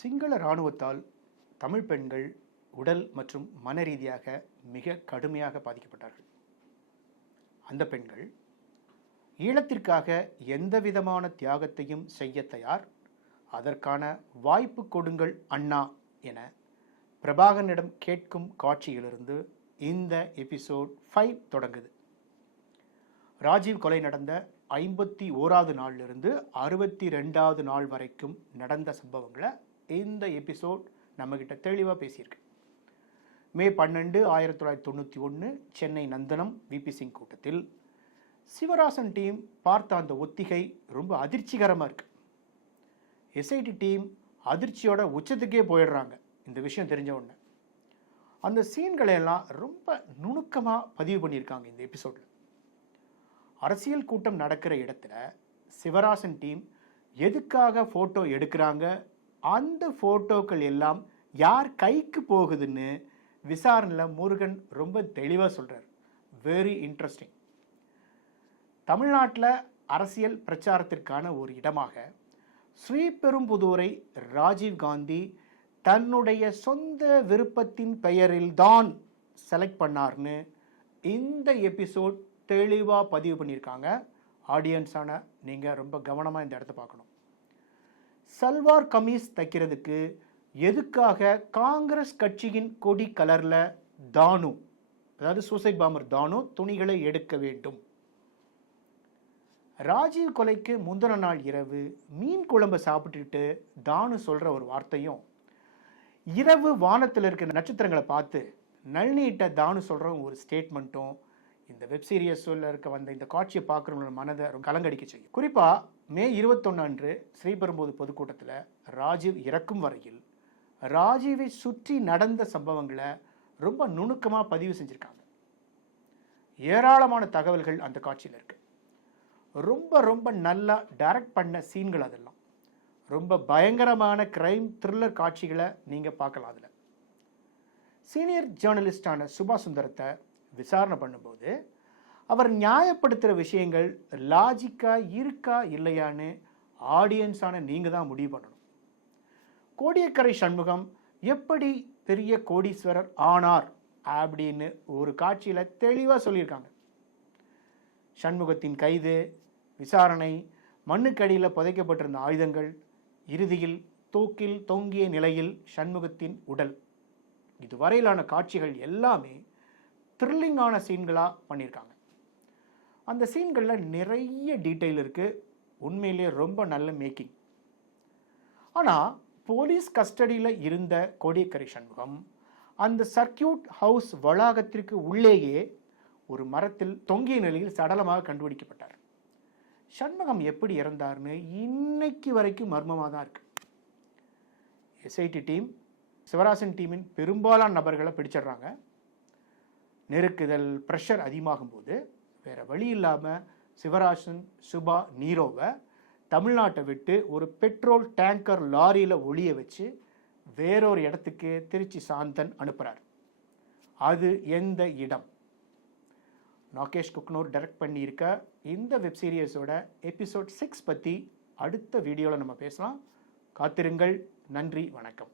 சிங்கள இராணுவத்தால் தமிழ் பெண்கள் உடல் மற்றும் மன ரீதியாக மிக கடுமையாக பாதிக்கப்பட்டார்கள். அந்த பெண்கள் ஈழத்திற்காக எந்த விதமான தியாகத்தையும் செய்ய தயார், அதற்கான வாய்ப்பு கொடுங்கள் அண்ணா என பிரபாகரனிடம் கேட்கும் காட்சியிலிருந்து இந்த எபிசோட் 5 தொடங்குது. ராஜீவ் கொலை நடந்த 51வது நாளிலிருந்து 62வது நாள் வரைக்கும் நடந்த சம்பவங்களை இந்த எபிசோட் நம்மகிட்ட தெளிவாக பேசியிருக்கு. மே 12, 1991 சென்னை நந்தனம் விபி சிங் கூட்டத்தில் சிவராசன் டீம் பார்த்த அந்த ஒத்திகை ரொம்ப அதிர்ச்சிகரமாக இருக்கு. எஸ்ஐடி டீம் அதிர்ச்சியோட உச்சத்துக்கே போயிடுறாங்க இந்த விஷயம் தெரிஞ்ச உடனே. அந்த சீன்களை எல்லாம் ரொம்ப நுணுக்கமாக பதிவு பண்ணியிருக்காங்க இந்த எபிசோடில். அரசியல் கூட்டம் நடக்கிற இடத்துல சிவராசன் டீம் எதுக்காக ஃபோட்டோ எடுக்கிறாங்க, அந்த ஃபோட்டோக்கள் எல்லாம் யார் கைக்கு போகுதுன்னு விசாரணையில் முருகன் ரொம்ப தெளிவாக சொல்கிறார். Very interesting. தமிழ்நாட்டில் அரசியல் பிரச்சாரத்திற்கான ஒரு இடமாக ஸ்ரீபெரும்புதூரை ராஜீவ்காந்தி தன்னுடைய சொந்த விருப்பத்தின் பெயரில்தான் செலக்ட் பண்ணார்னு இந்த எபிசோட் தெளிவாக பதிவு பண்ணியிருக்காங்க. ஆடியன்ஸான நீங்கள் ரொம்ப கவனமாக இந்த இடத்த பார்க்கணும். சல்வார் கமீஸ் தைக்கிறதுக்கு எதுக்காக காங்கிரஸ் கட்சியின் கொடி கலரில் தானு, அதாவது சூசைட் பாம்பர் தானு துணிகளை எடுக்க வேண்டும். ராஜீவ் கொலைக்கு முந்தின நாள் இரவு மீன் குழம்பு சாப்பிட்டுட்டு தானு சொல்கிற ஒரு வார்த்தையும், இரவு வானத்தில் இருக்கிற நட்சத்திரங்களை பார்த்து நளினிட்ட தானு சொல்கிற ஒரு ஸ்டேட்மெண்ட்டும் இந்த வெப் சீரியஸில் இருக்க வந்த இந்த காட்சியை பார்க்குறவங்களோட மனதை கலங்கடிக்க செய்யும். குறிப்பாக மே 21 அன்று ஸ்ரீபெரும்புதூர் பொதுக்கூட்டத்தில் ராஜீவ் இறக்கும் வரையில் ராஜீவை சுற்றி நடந்த சம்பவங்களை ரொம்ப நுணுக்கமாக பதிவு செஞ்சுருக்காங்க. ஏராளமான தகவல்கள் அந்த காட்சியில் இருக்கு. ரொம்ப ரொம்ப நல்லா டைரக்ட் பண்ண சீன்கள் அதெல்லாம். ரொம்ப பயங்கரமான கிரைம் த்ரில்லர் காட்சிகளை நீங்கள் பார்க்கலாம். அதில் சீனியர் ஜேர்னலிஸ்டான சுபா சுந்தரத்தை விசாரணை பண்ணும்போது அவர் நியாயப்படுத்துகிற விஷயங்கள் லாஜிக்காக இருக்கா இல்லையான்னு ஆடியன்ஸான நீங்கள் தான் முடிவு பண்ணணும். கோடியக்கரை சண்முகம் எப்படி பெரிய கோடீஸ்வரர் ஆனார் அப்படின்னு ஒரு காட்சியில் தெளிவாக சொல்லியிருக்காங்க. சண்முகத்தின் கைது, விசாரணை, மண்ணுக்கடியில் புதைக்கப்பட்டிருந்த ஆயுதங்கள், இறுதியில் தூக்கில் தொங்கிய நிலையில் சண்முகத்தின் உடல், இதுவரையிலான காட்சிகள் எல்லாமே த்ரில்லிங்கான சீன்களாக பண்ணியிருக்காங்க. அந்த சீன்களில் நிறைய டீட்டெயில் இருக்குது. உண்மையிலேயே ரொம்ப நல்ல மேக்கிங். ஆனால் போலீஸ் கஸ்டடியில் இருந்த கோடியக்கரை சண்முகம் அந்த சர்க்கியூட் ஹவுஸ் வளாகத்திற்கு உள்ளேயே ஒரு மரத்தில் தொங்கிய நிலையில் சடலமாக கண்டுபிடிக்கப்பட்டார். சண்முகம் எப்படி இறந்தார்னு இன்னைக்கு வரைக்கும் மர்மமாக தான் இருக்கு. எஸ்ஐடி டீம் சிவராசன் டீமின் பெரும்பாலான நபர்களை பிடிச்சிடுறாங்க. நெருக்குதல், ப்ரெஷர் அதிகமாகும் போது வேறு வழி இல்லாமல் சிவராசன், சுபா, நீரோவை தமிழ்நாட்டை விட்டு ஒரு பெட்ரோல் டேங்கர் லாரியில் ஒளிய வச்சு வேறொரு இடத்துக்கு திருச்சி சாந்தன் அனுப்புகிறார். அது எந்த இடம்? நாகேஷ் குக்னூர் டைரக்ட் பண்ணியிருக்க இந்த வெப் சீரியஸோட எபிசோட் 6 பற்றி அடுத்த வீடியோவில் நம்ம பேசலாம். காத்திருங்கள். நன்றி, வணக்கம்.